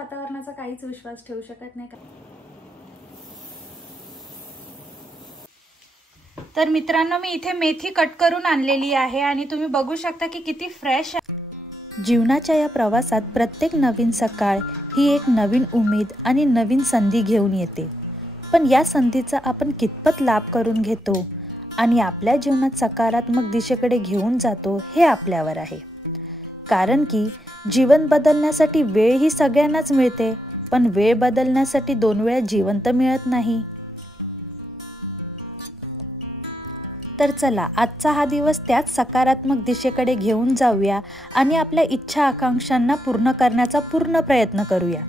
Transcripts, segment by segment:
वातावरणाचा काहीच विश्वास ठेवू शकत नाही. तर मित्रांनो, मी इथे मेथी कट करून आणलेली आहे आणि तुम्ही बघू शकता की किती फ्रेश आहे. जीवनाच्या या प्रवासात प्रत्येक नवीन सकाळ ही एक नवीन उमेद आणि नवीन संधी घेऊन येते. पण या संधीचा आपण कितपत लाभ करून घेतो आणि आपल्या जीवनात सकारात्मक दिशेकडे घेऊन जातो हे आपल्यावर आहे. कारण की जीवन बदलण्यासाठी वेळ ही सगळ्यांनाच मिळते, पण वेळ बदलण्यासाठी 2 वेळा जीवन तर मिळत नाही. तर चला, आजचा हा दिवस त्याच सकारात्मक दिशेकडे घेऊन जाऊया आणि आपल्या इच्छा आकांक्षांना पूर्ण करण्याचा पूर्ण प्रयत्न करूया.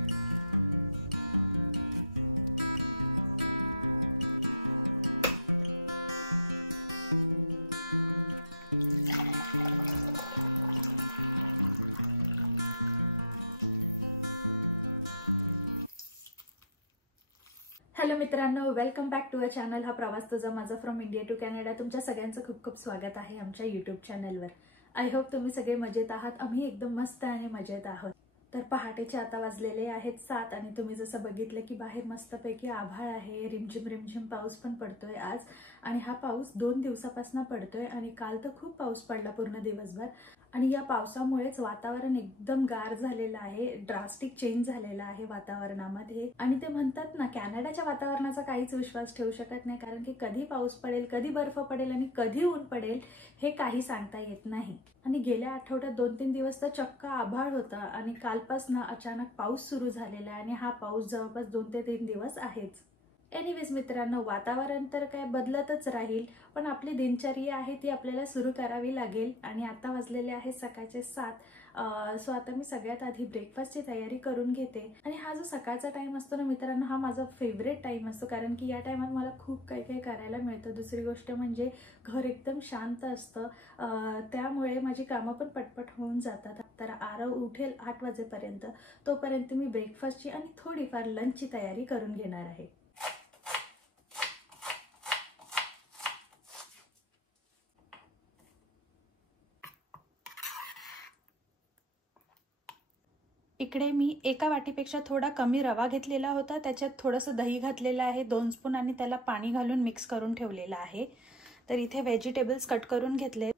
हॅलो मित्रांनो, welcome back to a channel. हा प्रवास तुझा माझा फ्रॉम इंडिया टू कॅनडा. तुमच्या सगळ्यांचं खूप खूप स्वागत आहे आमच्या यूट्यूब चॅनलवर. आय होप तुम्ही सगळे मजेत आहात. आम्ही एकदम मस्त आणि मजेत आहोत. तर पहाटेचे आता वाजलेले आहेत 7 आणि तुम्ही जसं बघितलं की बाहेर मस्तपैकी आभाळ आहे, रिमझिम रिमझिम पाऊस पण पडतोय आज. आणि हा पाऊस 2 दिवसापासून पडतोय आणि काल तर खूप पाऊस पडला पूर्ण दिवसभर. आणि या पावसामुळेच वातावरण एकदम गार झालेलं आहे, ड्रास्टिक चेंज झालेला आहे वातावरणामध्ये. आणि ते म्हणतात ना, कॅनडाच्या वातावरणाचा काहीच विश्वास ठेवू शकत नाही, कारण की कधी पाऊस पडेल, कधी बर्फ पडेल आणि कधी ऊन पडेल हे काही सांगता येत नाही. आणि गेल्या आठवड्यात 2-3 दिवस तर चक्क आभाळ होता आणि कालपासून अचानक पाऊस सुरू झालेला आहे आणि हा पाऊस जवळपास 2 ते 3 दिवस आहेच. एनिवेज मित्रांनो, वातावरण तर काय बदलतच राहील, पण आपली दिनचर्या आहे ती आपल्याला सुरू करावी लागेल. आणि आता वाजलेले आहे सकाळचे 7. सो आता मी सगळ्यात आधी ब्रेकफास्टची तयारी करून घेते. आणि हा जो सकाळचा टाइम असतो ना मित्रांनो, हा माझा फेवरेट टाइम असतो, कारण की या टाइमात मला खूप काही काही करायला मिळतं. दुसरी गोष्ट म्हणजे घर एकदम शांत असतं, त्यामुळे माझी कामं पण पटपट होऊन जातात. तर आरव उठेल 8 वाजेपर्यंत, तोपर्यंत मी ब्रेकफास्टची आणि थोडीफार लंचची तयारी करून घेणार आहे. इकडे मी एका वाटीपेक्षा थोडा कमी रवा घेतलेला होता, त्याच्यात थोडंसं दही घातलेलं आहे 2 स्पून आणि त्याला पाणी घालून मिक्स करून ठेवलेलं आहे. तर इथे व्हेजिटेबल्स कट करून घेतले.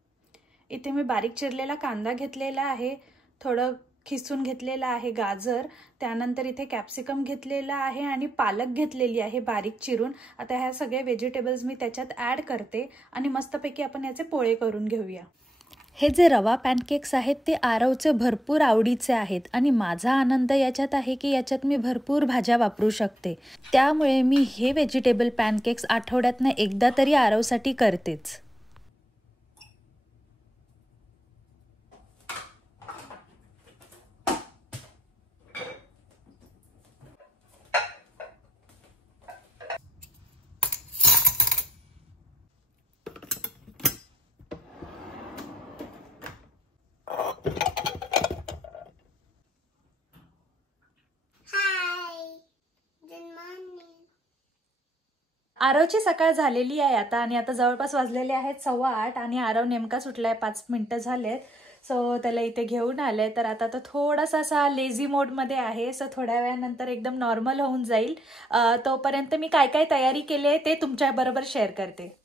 इथे मी बारीक चिरलेला कांदा घेतलेला आहे, थोडं खिसून घेतलेलं आहे गाजर, त्यानंतर इथे कॅप्सिकम घेतलेला आहे आणि पालक घेतलेली आहे बारीक चिरून. आता ह्या सगळे व्हेजिटेबल्स मी त्याच्यात ॲड करते आणि मस्तपैकी आपण याचे पोळे करून घेऊया. हे जे रवा पॅनकेक्स आहेत ते आरवचे भरपूर आवडीचे आहेत आणि माझा आनंद याच्यात आहे की याच्यात मी भरपूर भाज्या वापरू शकते. त्यामुळे मी हे व्हेजिटेबल पॅनकेक्स आठवड्यातनं एकदा तरी आरवसाठी करतेच. आरवची सकाळ झालेली आहे आता आणि आता जवळपास वाजलेले आहेत 7:15 आणि आरव नेमका सुटलाय, 5 मिनिटं झालेत. सो त्याला इथे घेऊन आले. तर आता तो थोडासा असा लेझी मोडमध्ये आहे. सो थोड्या वेळानंतर एकदम नॉर्मल होऊन जाईल. तोपर्यंत मी काय काय तयारी केली आहे ते तुमच्याबरोबर शेअर करते.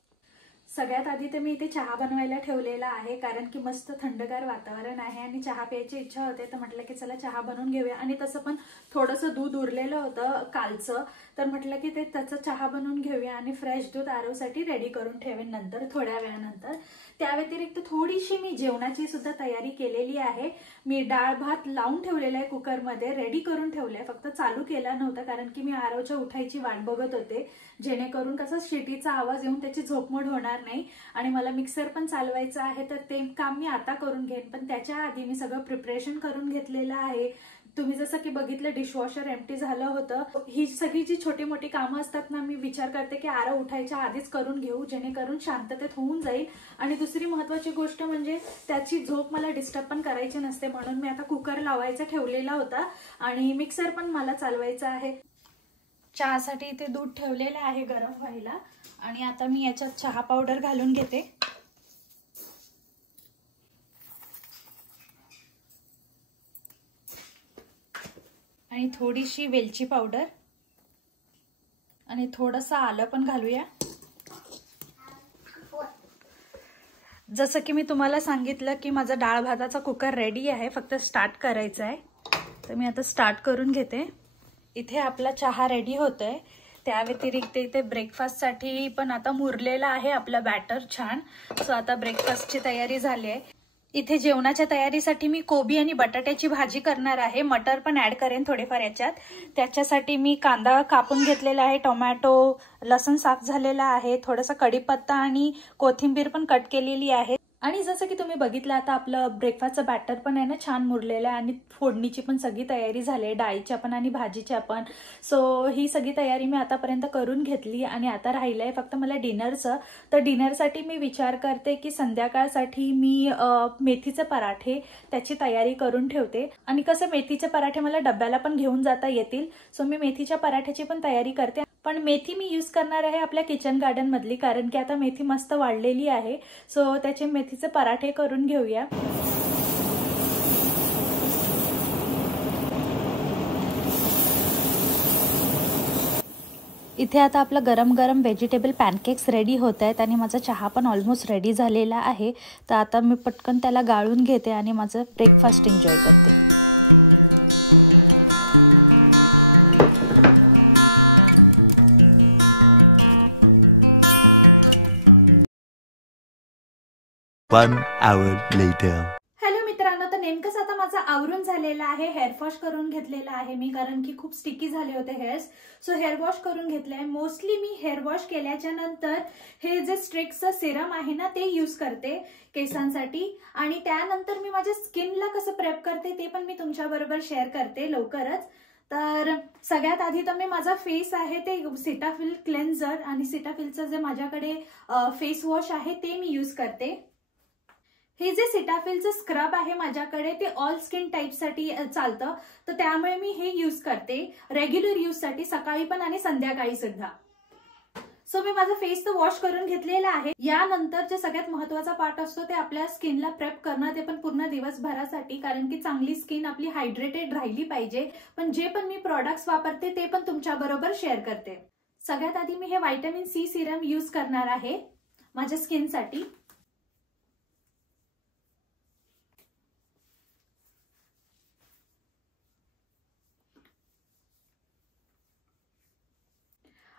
सगळ्यात आधी तर मी इथे चहा बनवायला ठेवलेला आहे, कारण की मस्त थंडगार वातावरण आहे आणि चहा प्यायची इच्छा होते. तर म्हटलं की चला चहा बनवून घेऊया. आणि तसं पण थोडंसं दूध उरलेलं होतं कालचं, तर म्हटलं की त्याचं चहा बनवून घेऊया आणि फ्रेश दूध आरवसाठी रेडी करून ठेवेन नंतर थोड्या वेळानंतर. त्या व्यतिरिक्त थोडीशी मी जेवणाची सुद्धा तयारी केलेली आहे. मी डाळ भात लावून ठेवलेला आहे कुकरमध्ये, रेडी करून ठेवले, फक्त चालू केला नव्हता कारण की मी आरवच्या उठायची वाट बघत होते, जेणेकरून कसं शिटीचा आवाज येऊन त्याची झोपमोड होणार नाही. आणि मला मिक्सर पण चालवायचं आहे, तर ते काम मी आता करून घेईन. पण त्याच्या आधी मी सगळं प्रिपरेशन करून घेतलेलं आहे. तुम्ही जसं की बघितलं डिशवॉशर एम्प्टी झालं होतं. ही सगळी जी छोटी मोठी कामं असतात ना, मी विचार करते की आरव उठायच्या आधीच करून घेऊ, जेणेकरून शांततेत होऊन जाईल. आणि दुसरी महत्त्वाची गोष्ट म्हणजे त्याची झोप मला डिस्टर्ब पण करायची नसते, म्हणून मी आता कुकर लावायचा ठेवलेला होता आणि मिक्सर पण मला चालवायचा आहे. चहासाठी इथे दूध ठेवलेलं आहे गरम व्हायला आणि आता मी याच्यात चहा पावडर घालून घेते. आणि थोडीशी वेलची पावडर आणि थोडंसं आलं पण घालूया। जसं की मी तुम्हाला सांगितलं की माझा डाळ भाताचा कुकर रेडी आहे, फक्त स्टार्ट करायचं आहे। तर मी आता स्टार्ट करून घेते। इथे आपला चहा रेडी होतोय। त्या व्यतिरिक्त इथे ब्रेकफास्टसाठी पण आता मुरलेला आहे आपला बॅटर छान। सो आता ब्रेकफास्टची तयारी झाली आहे। इथे जेवणाच्या तयारीसाठी मी कोबी आणि बटाट्याची भाजी करणार आहे। मटर पण ऍड करेन थोडेफार याच्यात। त्याच्यासाठी मी कांदा कापून घेतलेला आहे, टोमॅटो, लसूण साफ झालेला आहे, थोडासा कढीपत्ता आणि कोथिंबीर पण कट केलेली आहे। आणि जसं की तुम्ही बघितलं आता आपलं ब्रेकफास्टचं बॅटर पण आहे ना छान मुरलेलं आहे आणि फोडणीची पण सगळी तयारी झाली आहे, डाळीच्या पण आणि भाजीच्या पण। सो ही सगळी तयारी मी आतापर्यंत करून घेतली आणि आता राहिलंय फक्त मला डिनरचं। तर डिनरसाठी मी विचार करते की संध्याकाळसाठी मी मेथीचे पराठे त्याची तयारी करून ठेवते। आणि कसं मेथीचे पराठे मला डब्याला पण घेऊन जाता येतील, सो मी मेथीच्या पराठ्याची पण तयारी करते। पण मेथी मी यूज करणार आहे आपल्या किचन गार्डन मधली, कारण की आता मेथी मस्त वाढलेली आहे। सो त्याचे मेथीचे पराठे करून घेऊया। इथे आता आपलं गरम गरम व्हेजिटेबल पॅनकेक्स रेडी होत आहेत आणि माझा चहा पण ऑलमोस्ट रेडी झालेला आहे। तर आता मी पटकन त्याला गाळून घेते आणि माझं ब्रेकफास्ट एन्जॉय करते। One hour later. हॅलो मित्रांनो, तर नेमकंच आता माझं आवरून झालेलं आहे। हेअर वॉश करून घेतलेला आहे मी, कारण की खूप स्टिकी झाले होते हेअर्स। सो हेअर वॉश करून घेतलंय। मोस्टली मी हेअर वॉश केल्याच्या नंतर हे जे स्ट्रिक्सचं सिरम आहे ना ते यूज करते केसांसाठी। आणि त्यानंतर मी माझ्या स्किनला कसं प्रेप करते ते पण मी तुमच्याबरोबर शेअर करते लवकरच। तर सगळ्यात आधी तर मी माझा फेस आहे ते सिटाफिल क्लेन्झर आणि सिटाफिलचं जे माझ्याकडे फेस वॉश आहे ते मी यूज करते। हे जे सिटाफिलचं स्क्रब आहे माझ्याकडे ते ऑल स्किन टाईपसाठी चालतं, तर त्यामुळे मी हे यूज करते रेग्युलर यूजसाठी, सकाळी पण आणि संध्याकाळी सुद्धा। सो मी माझा फेस तर वॉश करून घेतलेला आहे। यानंतर जे सगळ्यात महत्त्वाचा पार्ट असतो ते आपल्या स्किनला प्रेप करणं, ते पण पूर्ण दिवसभरासाठी, कारण की चांगली स्किन आपली हायड्रेटेड राहिली पाहिजे। पण जे पण मी प्रोडक्ट्स वापरते ते पण तुमच्याबरोबर शेअर करते। सगळ्यात आधी मी हे व्हिटॅमिन सी सिरम यूज करणार आहे माझ्या स्किनसाठी।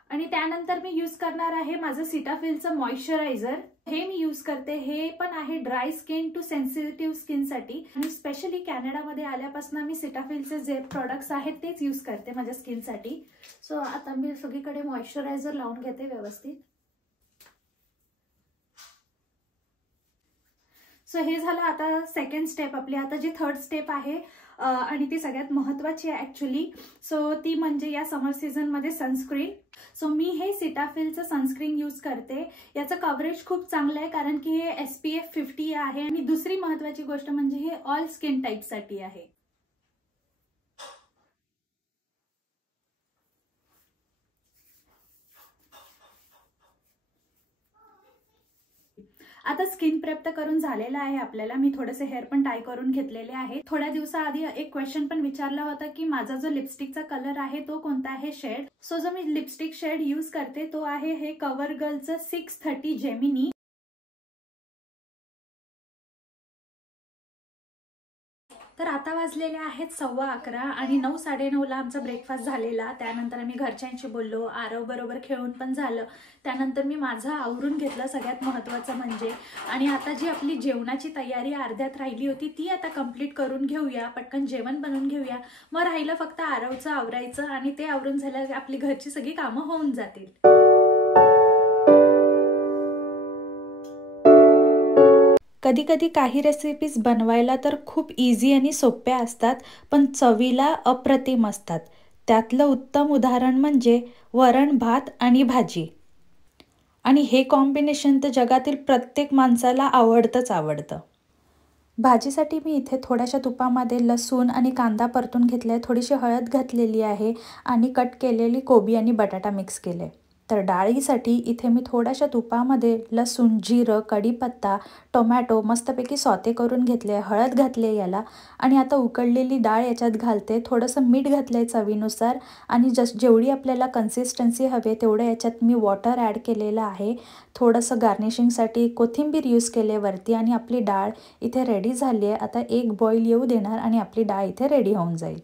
आणि त्यानंतर मी यूज करणार आहे माझं सिटाफिलचं मॉइश्चरायझर। हे मी यूज करते, हे पण आहे ड्राय स्किन टू सेन्सिटिव्ह स्किनसाठी। आणि स्पेशली कॅनडामध्ये आल्यापासून मी सिटाफिलचे जे प्रोडक्ट्स आहेत तेच यूज करते माझ्या स्किनसाठी। सो आता मी सगळीकडे मॉइश्चरायझर लावून घेते व्यवस्थित। सो हे झालं आता सेकंड स्टेप आपली। आता जी थर्ड स्टेप आहे आणि ती सगळ्यात महत्त्वाची आहे ॲक्च्युली, सो ती म्हणजे या समर सीझनमध्ये सनस्क्रीन। सो मी हे सिटाफिलचं सनस्क्रीन यूज करते। याचं कव्हरेज खूप चांगलं आहे, कारण की हे SPF 50 आहे। आणि दुसरी महत्त्वाची गोष्ट म्हणजे हे ऑल स्किन टाईपसाठी आहे। आता स्किन प्रेप तर करून झालेलं आहे आपल्याला। मी थोडेसे हेअर पण टाय करून घेतलेले आहे। थोड्या दिवसाआधी एक क्वेश्चन पण विचारला होता की माझा जो लिपस्टिकचा कलर आहे तो कोणता आहे शेड। सो जो मी लिपस्टिक शेड यूज करते तो आहे हे कव्हर गर्लचं 630 जेमिनी। तर आता वाजलेले आहेत 11:15 आणि 9, 9:30ला आमचा ब्रेकफास्ट झालेला। त्यानंतर आम्ही घरच्यांशी बोललो, आरव बरोबर खेळून पण झालं। त्यानंतर मी माझं आवरून घेतलं सगळ्यात महत्त्वाचं म्हणजे। आणि आता जी आपली जेवणाची तयारी अर्ध्यात राहिली होती ती आता कंप्लीट करून घेऊया, पटकन जेवण बनवून घेऊया। मग राहिलं फक्त आरवचं आवरायचं आणि ते आवरून झालं की आपली घरची सगळी कामं होऊन जातील। कधी कधी काही रेसिपीज बनवायला तर खूप इझी आणि सोप्या असतात, पण चवीला अप्रतिम असतात। त्यातलं उत्तम उदाहरण म्हणजे वरण भात आणि भाजी। आणि हे कॉम्बिनेशन तर जगातील प्रत्येक माणसाला आवडतंच आवडतं। भाजीसाठी मी इथे थोड्याशा तुपामध्ये लसूण आणि कांदा परतून घेतलाय, थोडीशी हळद घातलेली आहे आणि कट केलेली कोबी आणि बटाटा मिक्स केले। तर डाळीसाठी इथे मी थोड्याशा तुपामध्ये लसूण, जिरं, कढीपत्ता, टोमॅटो मस्तपैकी सॉते करून घेतले, हळद घातले याला आणि आता उकळलेली डाळ याच्यात घालते. थोडंसं मीठ घातलं आहे चवीनुसार आणि जेवढी आपल्याला कन्सिस्टन्सी हवी तेवढं याच्यात मी वॉटर ॲड केलेलं आहे. थोडंसं गार्निशिंगसाठी कोथिंबीर यूज केले वरती आणि आपली डाळ इथे रेडी झाली आहे. आता एक बॉईल येऊ देणार आणि आपली डाळ इथे रेडी होऊन जाईल.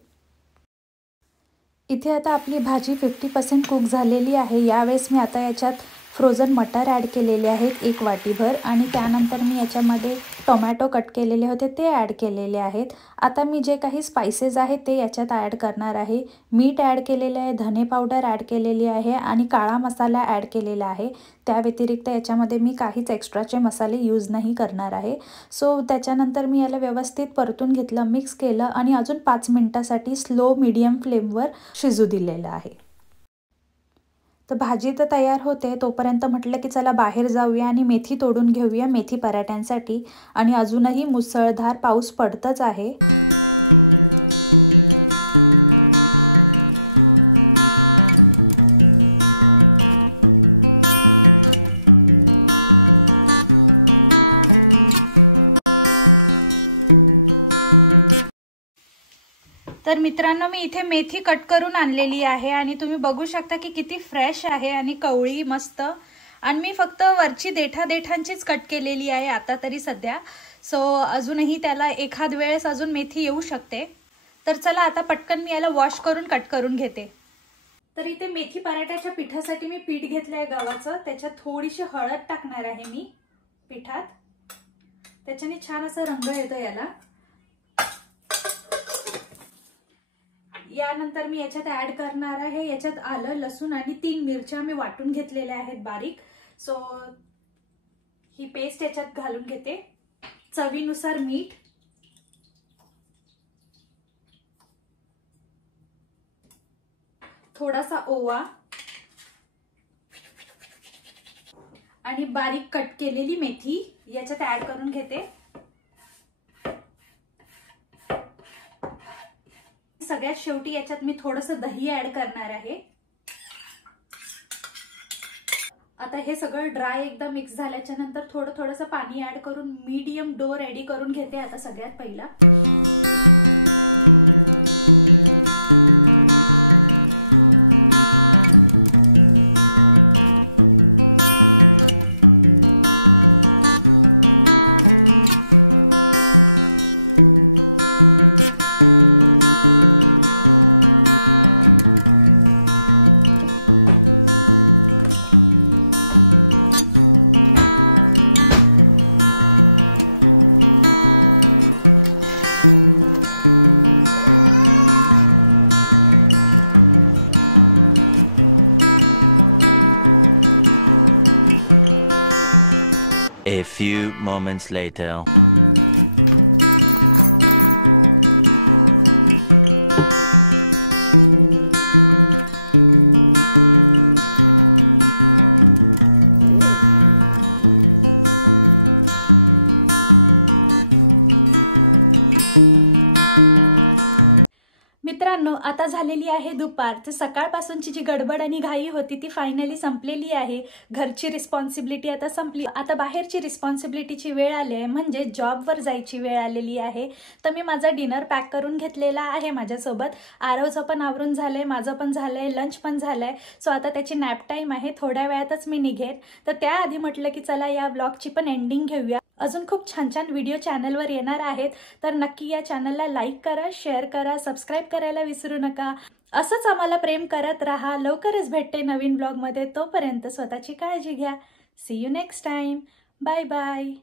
इथे आता आपली भाजी 50% कुक झालेली आहे. यावेळेस मी आता याच्यात फ्रोझन मटार ॲड केलेले आहेत 1 वाटीभर आणि त्यानंतर मी याच्यामध्ये टोमॅटो कट केलेले होते ते ॲड केलेले आहेत. आता मी जे काही स्पाइसेस आहेत ते याच्यात ॲड करणार आहे. मीठ ॲड केलेले आहे, धने पावडर ॲड केलेली आहे आणि काळा मसाला ॲड केलेला आहे. त्या व्यतिरिक्त याच्यामध्ये मी काहीच एक्स्ट्राचे मसाले यूज नाही करणार आहे. सो त्याच्यानंतर मी याला व्यवस्थित परतून घेतलं, मिक्स केलं आणि अजून 5 मिनिटासाठी स्लो मीडियम फ्लेमवर शिजू दिलेलं आहे. तर भाजी तर तयार होते तोपर्यंत म्हटलं की चला बाहेर जाऊया आणि मेथी तोडून घेऊया मेथी पराठ्यांसाठी. आणि अजूनही मुसळधार पाऊस पडतच आहे. तर मित्रांनो, मी इथे मेथी कट करून आणलेली आहे आणि तुम्ही बघू शकता की किती फ्रेश आहे आणि कवळी मस्त. आणि मी फक्त वरची देठांचीच कट केलेली आहे आता तरी सध्या. सो अजूनही त्याला एखाद वेळेस अजून मेथी येऊ शकते. तर चला आता पटकन मी याला वॉश करून कट करून घेते. तर इथे मेथी पराठ्याच्या पिठासाठी मी पीठ घेतलंय गव्हाचं. त्याच्यात थोडीशी हळद टाकणार आहे मी पिठात. त्याच्याने छान असा रंग येतो याला. यानंतर मी याच्यात ॲड करणार आहे याच्यात आलं, लसूण आणि 3 मिरच्या मी वाटून घेतलेल्या आहेत बारीक. सो ही पेस्ट याच्यात घालून घेते. चवीनुसार मीठ, थोडासा ओवा आणि बारीक कट केलेली मेथी याच्यात ॲड करून घेते. सगळ्यात शेवटी याच्यात मी थोडंसं दही ॲड करणार आहे. आता हे सगळं ड्राय एकदा मिक्स झाल्याच्या नंतर थोडंसं पाणी ॲड करून मीडियम डो रेडी करून घेते. आता सगळ्यात पहिला few moments later. मित्रांनो, आता झालेली आहे दुपार. तर सकाळपासूनची जी गडबड आणि घाई होती ती फायनली संपलेली आहे. घरची रिस्पॉन्सिबिलिटी आता संपली. आता बाहेरची रिस्पॉन्सिबिलिटीची वेळ आली आहे, म्हणजे जॉबवर जायची वेळ आलेली आहे. तर मी माझा डिनर पॅक करून घेतलेला आहे माझ्यासोबत. आरवचं पण आवरून झालंय, माझं पण झालंय, लंच पण झालंय. सो आता त्याची नॅप टाईम आहे. थोड्या वेळातच मी निघेन. तर त्याआधी म्हटलं की चला या ब्लॉगची पण एंडिंग घेऊया. अजून खूप छान छान व्हिडिओ चॅनलवर येणार आहेत. तर नक्की या चॅनलला लाईक करा, शेअर करा, सबस्क्राईब करायला विसरू नका. असंच आम्हाला प्रेम करत राहा. लवकरच भेटते नवीन ब्लॉगमध्ये. तोपर्यंत स्वतःची काळजी घ्या. See you next time. Bye bye.